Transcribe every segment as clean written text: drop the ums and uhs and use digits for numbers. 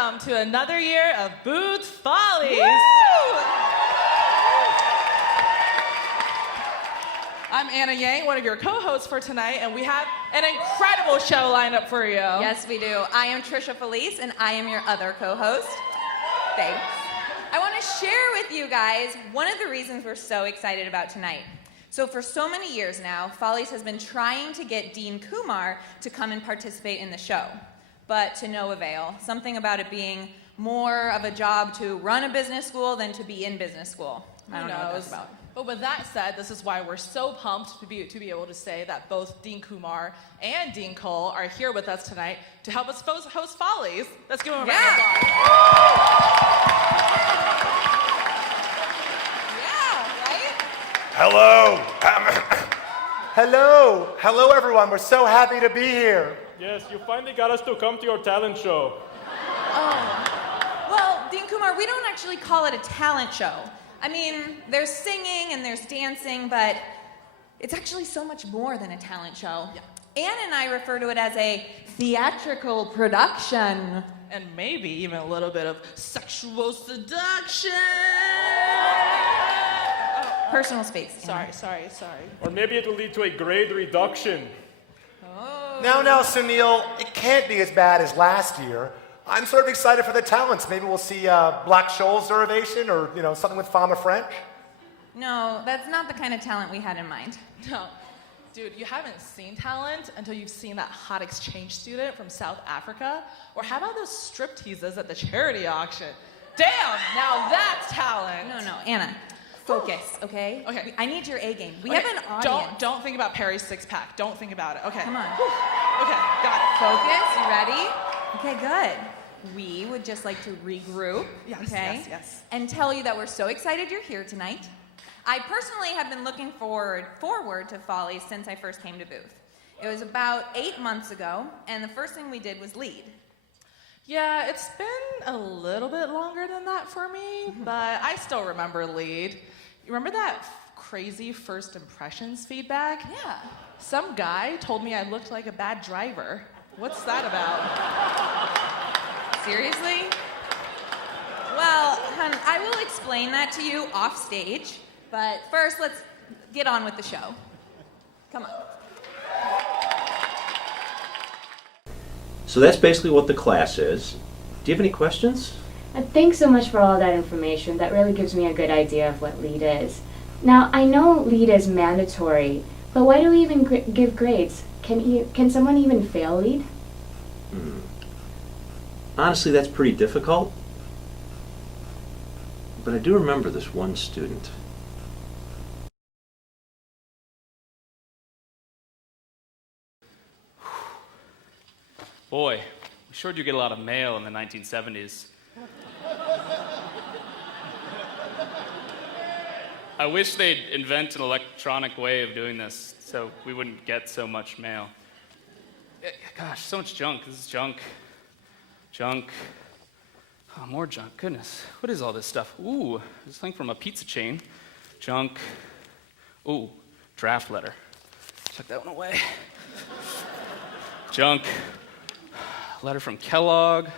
welcome to another year of Booth Follies. I'm Anna Yang, one of your co-hosts for tonight, and we have an incredible show lined up for you. Yes, we do. I am Trisha Follies, and I am your other co-host. Thanks. I want to share with you guys one of the reasons we're so excited about tonight. So for so many years now, Follies has been trying to get Dean Kumar to come and participate in the show, but to no avail. Something about it being more of a job to run a business school than to be in business school. I don't know what that's about. But with that said, this is why we're so pumped to be able to say that both Dean Kumar and Dean Cole are here with us tonight to help us host Follies. Let's give them a round of applause. Yeah, right? Hello. Hello, everyone. We're so happy to be here. Yes, you finally got us to come to your talent show. Oh. Well, Dean Kumar, we don't actually call it a talent show. I mean, there's singing and there's dancing, but it's actually so much more than a talent show. Yeah. Anna and I refer to it as a theatrical production. And maybe even a little bit of sexual seduction. Personal space. Anna. Sorry. Or maybe it will lead to a grade reduction. Oh. No, Sunil, it can't be as bad as last year. I'm sort of excited for the talents. Maybe we'll see Black Shoals derivation or, something with Fama French. No, that's not the kind of talent we had in mind. No. Dude, you haven't seen talent until you've seen that hot exchange student from South Africa. Or how about those strip teases at the charity auction? Damn, now that's talent. No, Anna. Focus, okay? Okay. I need your A game. We have an audience. Don't think about Perry's six-pack. Don't think about it. Okay. Come on. Okay, got it. Focus, you ready? Okay, good. We would just like to regroup, okay? Yes. And tell you that we're so excited you're here tonight. I personally have been looking forward to Follies since I first came to Booth. It was about 8 months ago, and the first thing we did was lead. Yeah, it's been a little bit longer than that for me, but I still remember lead. You remember that crazy first impressions feedback? Yeah. Some guy told me I looked like a bad driver. What's that about? Seriously? Well, hun, I will explain that to you off stage, but first let's get on with the show. Come on. So that's basically what the class is. Do you have any questions? Thanks so much for all that information. That really gives me a good idea of what lead is. Now, I know lead is mandatory, but why do we even give grades? Can someone even fail lead? Honestly, that's pretty difficult. But I do remember this one student. Boy, we sure do get a lot of mail in the 1970s. I wish they'd invent an electronic way of doing this so we wouldn't get so much mail. Gosh, so much junk. This is junk. Junk. Oh, more junk. Goodness. What is all this stuff? Ooh, this thing from a pizza chain. Junk. Ooh, draft letter. Chuck that one away. Junk. Letter from Kellogg.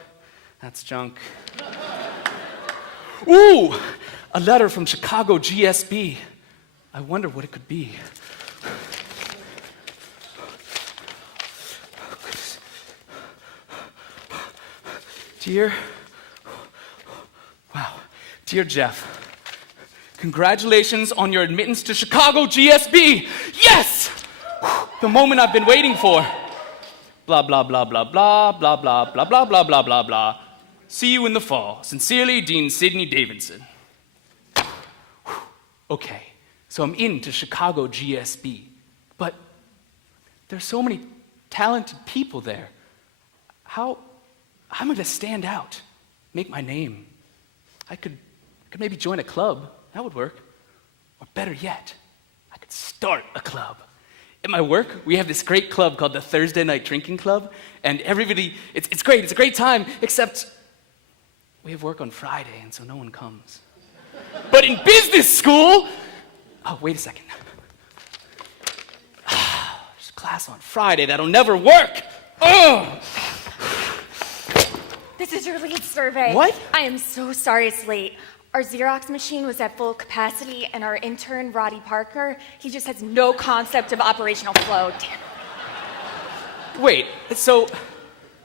That's junk. Ooh, a letter from Chicago GSB. I wonder what it could be. Dear Jeff, congratulations on your admittance to Chicago GSB. Yes! The moment I've been waiting for. Blah, blah, blah, blah, blah, blah, blah, blah, blah, blah, blah, blah, blah. See you in the fall. Sincerely, Dean Sidney Davidson. Okay, so I'm into Chicago GSB, but there's so many talented people there. How am I gonna stand out, make my name? I could maybe join a club. That would work. Or better yet, I could start a club. At my work, we have this great club called the Thursday Night Drinking Club, and everybody, it's great, it's a great time, except we have work on Friday, and so no one comes. But in business school, oh, wait a second. There's a class on Friday that'll never work. Oh! this is your lead survey. What? I am so sorry it's late. Our Xerox machine was at full capacity, and our intern, Roddy Parker, he just has no concept of operational flow. Damn. Wait, so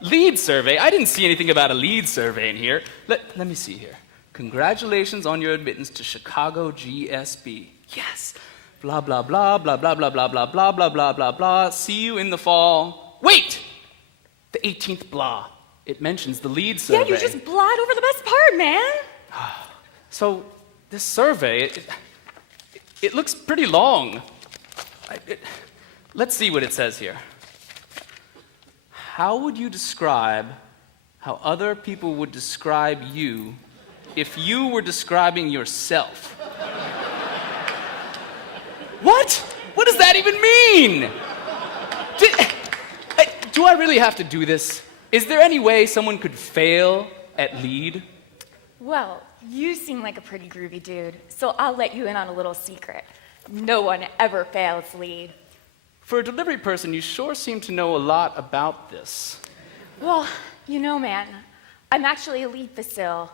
lead survey? I didn't see anything about a lead survey in here. Let me see here. Congratulations on your admittance to Chicago GSB. Yes. Blah, blah, blah, blah, blah, blah, blah, blah, blah, blah, blah, blah, blah. See you in the fall. Wait! The 18th blah. It mentions the lead survey. Yeah, you just blot over the best part, man. So, this survey, it looks pretty long. Let's see what it says here. How would you describe how other people would describe you if you were describing yourself? What? What does that even mean? Do I really have to do this? Is there any way someone could fail at lead? Well, you seem like a pretty groovy dude, so I'll let you in on a little secret. No one ever fails lead. For a delivery person, you sure seem to know a lot about this. Well, you know, man, I'm actually a lead facil.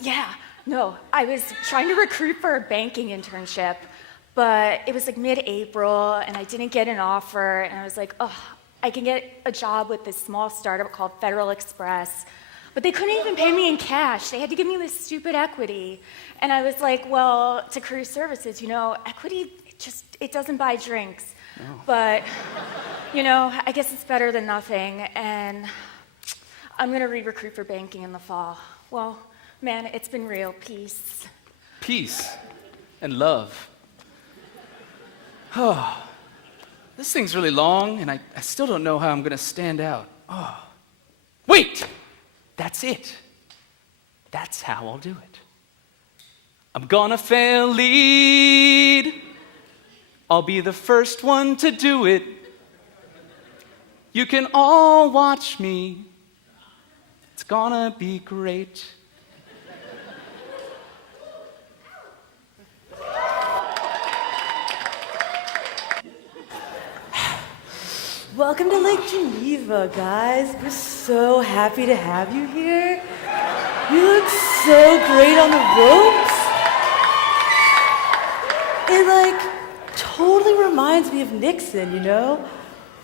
Yeah, no, I was trying to recruit for a banking internship, but it was like mid-April, and I didn't get an offer, and I was like, oh, I can get a job with this small startup called Federal Express. But they couldn't even pay me in cash. They had to give me this stupid equity. And I was like, well, to career services, you know, equity, it doesn't buy drinks. Oh. But, you know, I guess it's better than nothing. And I'm going to re-recruit for banking in the fall. Well, man, it's been real. Peace. Peace and love. Oh, this thing's really long, and I still don't know how I'm going to stand out. Oh. Wait! That's it. That's how I'll do it. I'm gonna fail lead. I'll be the first one to do it. You can all watch me. It's gonna be great. Welcome to Lake Geneva, guys. We're so happy to have you here. You look so great on the ropes. It totally reminds me of Nixon, you know?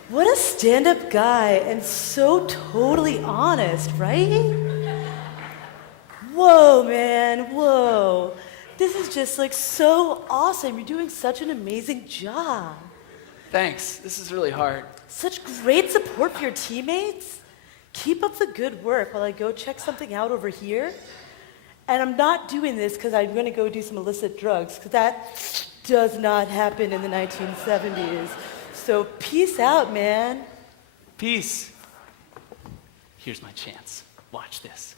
What a stand-up guy and so totally honest, right? Whoa, man, whoa. This is just so awesome. You're doing such an amazing job. Thanks. This is really hard. Such great support for your teammates. Keep up the good work while I go check something out over here. And I'm not doing this because I'm going to go do some illicit drugs, because that does not happen in the 1970s. So peace out, man. Peace. Here's my chance. Watch this.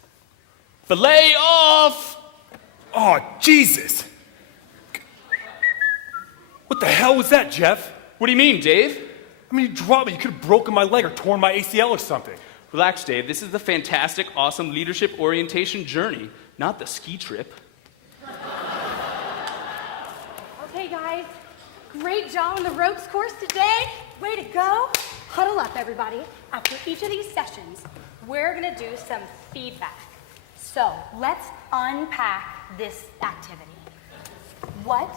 Fillet off! Oh, Jesus! What the hell was that, Jeff? What do you mean, Dave? I mean, you dropped me. You could have broken my leg or torn my ACL or something. Relax, Dave. This is the fantastic, awesome leadership orientation journey, not the ski trip. Okay, guys. Great job on the ropes course today. Way to go. Huddle up, everybody. After each of these sessions, we're going to do some feedback. So let's unpack this activity. What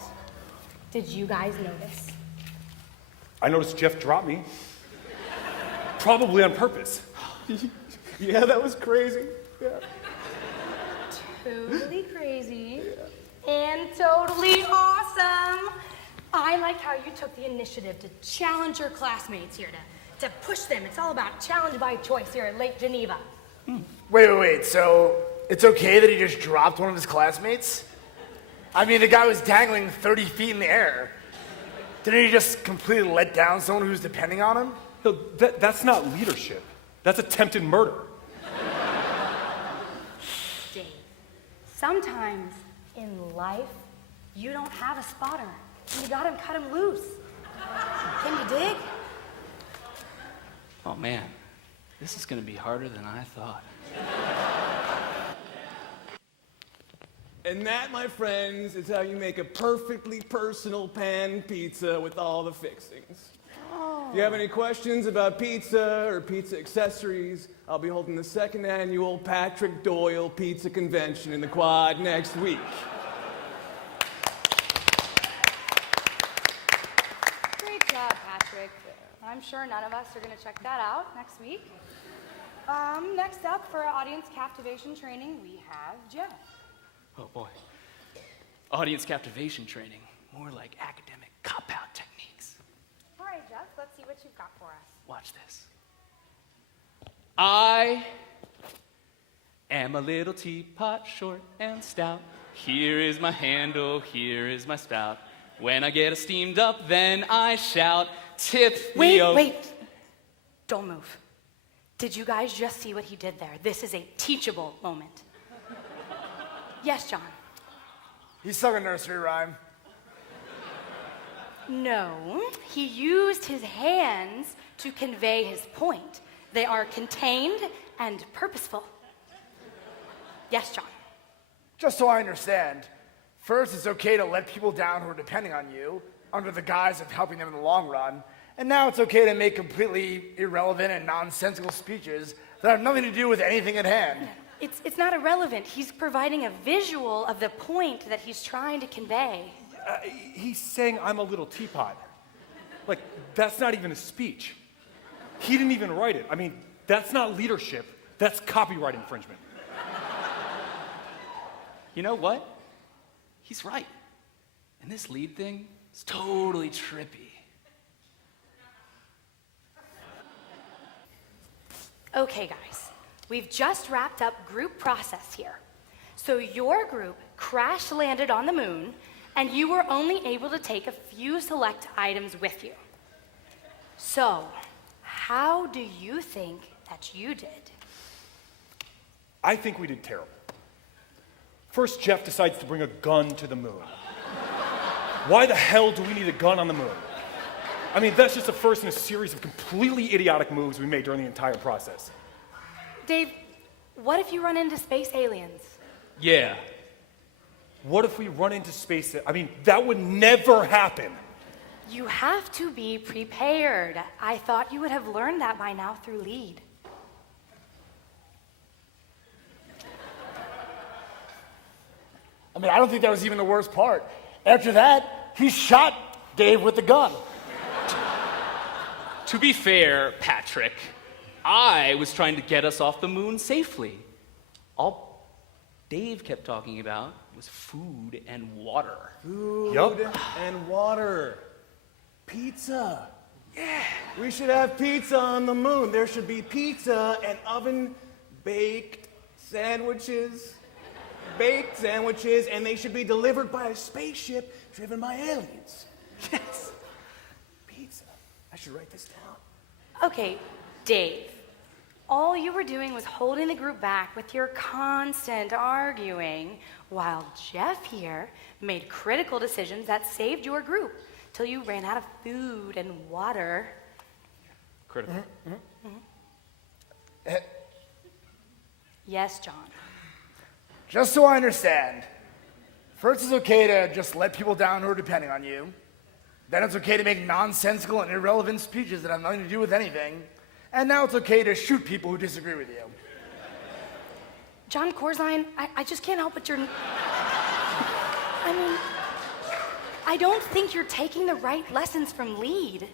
did you guys notice? I noticed Jeff dropped me. Probably on purpose. Yeah, that was crazy. Yeah. Totally crazy. And totally awesome. I liked how you took the initiative to challenge your classmates here, to push them. It's all about challenge by choice here at Lake Geneva. Wait. So it's okay that he just dropped one of his classmates? I mean, the guy was dangling 30 feet in the air. Didn't he just completely let down someone who's depending on him? No, that's not leadership. That's attempted murder. Dave, sometimes in life, you don't have a spotter. You gotta cut him loose. Can you dig? Oh man, this is gonna be harder than I thought. And that, my friends, is how you make a perfectly personal pan pizza with all the fixings. Oh, If you have any questions about pizza or pizza accessories, I'll be holding the second annual Patrick Doyle Pizza Convention in the Quad next week. Great job, Patrick. I'm sure none of us are going to check that out next week. Next up for our audience captivation training, we have Jeff. Oh boy. Audience captivation training. More like academic cop-out techniques. All right, Jeff, let's see what you've got for us. Watch this. I am a little teapot, short and stout. Here is my handle, here is my spout. When I get steamed up, then I shout, tip me over. Wait. Don't move. Did you guys just see what he did there? This is a teachable moment. Yes, John. He sung a nursery rhyme. No, he used his hands to convey his point. They are contained and purposeful. Yes, John. Just so I understand, first it's okay to let people down who are depending on you under the guise of helping them in the long run, and now it's okay to make completely irrelevant and nonsensical speeches that have nothing to do with anything at hand. It's not irrelevant. He's providing a visual of the point that he's trying to convey. He's saying I'm a little teapot. Like, that's not even a speech. He didn't even write it. I mean, that's not leadership. That's copyright infringement. You know what? He's right. And this lead thing is totally trippy. Okay, guys, we've just wrapped up group process here. So your group crash landed on the moon, and you were only able to take a few select items with you. So, how do you think that you did? I think we did terrible. First, Jeff decides to bring a gun to the moon. Why the hell do we need a gun on the moon? I mean, that's just the first in a series of completely idiotic moves we made during the entire process. Dave, what if you run into space aliens? Yeah. What if we run into space? I mean, that would never happen. You have to be prepared. I thought you would have learned that by now through LEAD. I mean, I don't think that was even the worst part. After that, he shot Dave with the gun. To be fair, Patrick, I was trying to get us off the moon safely. All Dave kept talking about was food and water. Food Yup. and water. Pizza. Yeah. We should have pizza on the moon. There should be pizza and oven-baked sandwiches. Baked sandwiches, and they should be delivered by a spaceship driven by aliens. Yes. Pizza. I should write this down. Okay, Dave, all you were doing was holding the group back with your constant arguing, while Jeff here made critical decisions that saved your group till you ran out of food and water. Critical. Yes, John. Just so I understand, first it's okay to just let people down who are depending on you. Then it's okay to make nonsensical and irrelevant speeches that have nothing to do with anything. And now it's okay to shoot people who disagree with you. John Corzine, I just can't help but I mean, I don't think you're taking the right lessons from LEAD.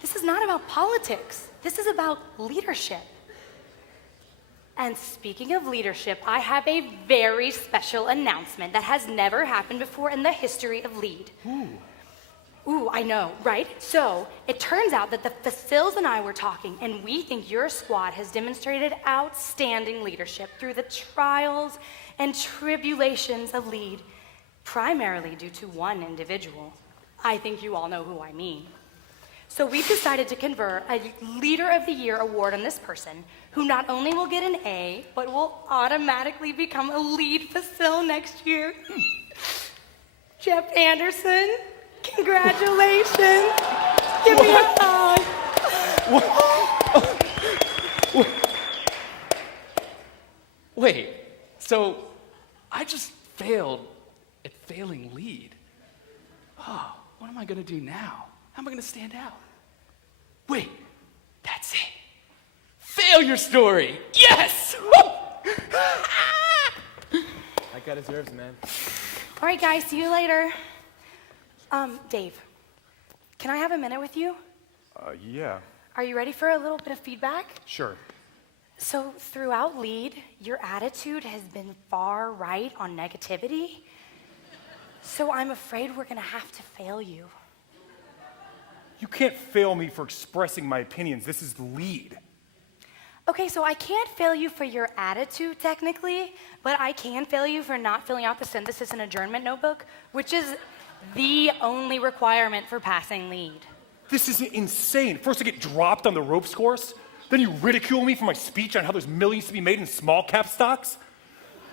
This is not about politics. This is about leadership. And speaking of leadership, I have a very special announcement that has never happened before in the history of LEAD. Ooh, I know, right? So, it turns out that the Facils and I were talking, and we think your squad has demonstrated outstanding leadership through the trials and tribulations of LEAD, primarily due to one individual. I think you all know who I mean. So we've decided to confer a Leader of the Year award on this person, who not only will get an A, but will automatically become a lead Facil next year. Jeff Anderson, congratulations. Give me a hug. Wait, so I just failed at failing LEAD. Oh, what am I going to do now? How am I going to stand out? Wait, that's it. Failure story. Yes! That guy deserves, man. All right, guys, see you later. Dave, can I have a minute with you? Yeah, Are you ready for a little bit of feedback? sure. So, throughout LEAD, your attitude has been far right on negativity. So, I'm afraid we're gonna have to fail you. You can't fail me for expressing my opinions. This is LEAD. Okay, so I can't fail you for your attitude technically, but I can fail you for not filling out the synthesis and adjournment notebook, which is the only requirement for passing LEAD. This is insane. First I get dropped on the ropes course, then you ridicule me for my speech on how there's millions to be made in small cap stocks,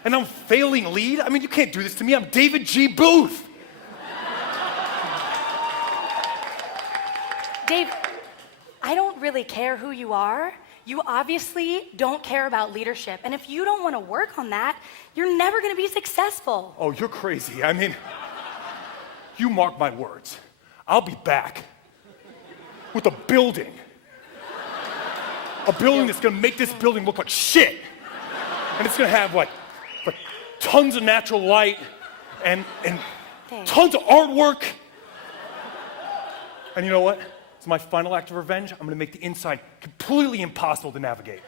and I'm failing LEAD? I mean, you can't do this to me. I'm David G. Booth. Dave, I don't really care who you are. You obviously don't care about leadership, and if you don't want to work on that, you're never going to be successful. Oh, you're crazy. I mean, you mark my words. I'll be back with a building. A building that's gonna make this building look like shit. And it's gonna have like tons of natural light and tons of artwork. And you know what? It's my final act of revenge. I'm gonna make the inside completely impossible to navigate.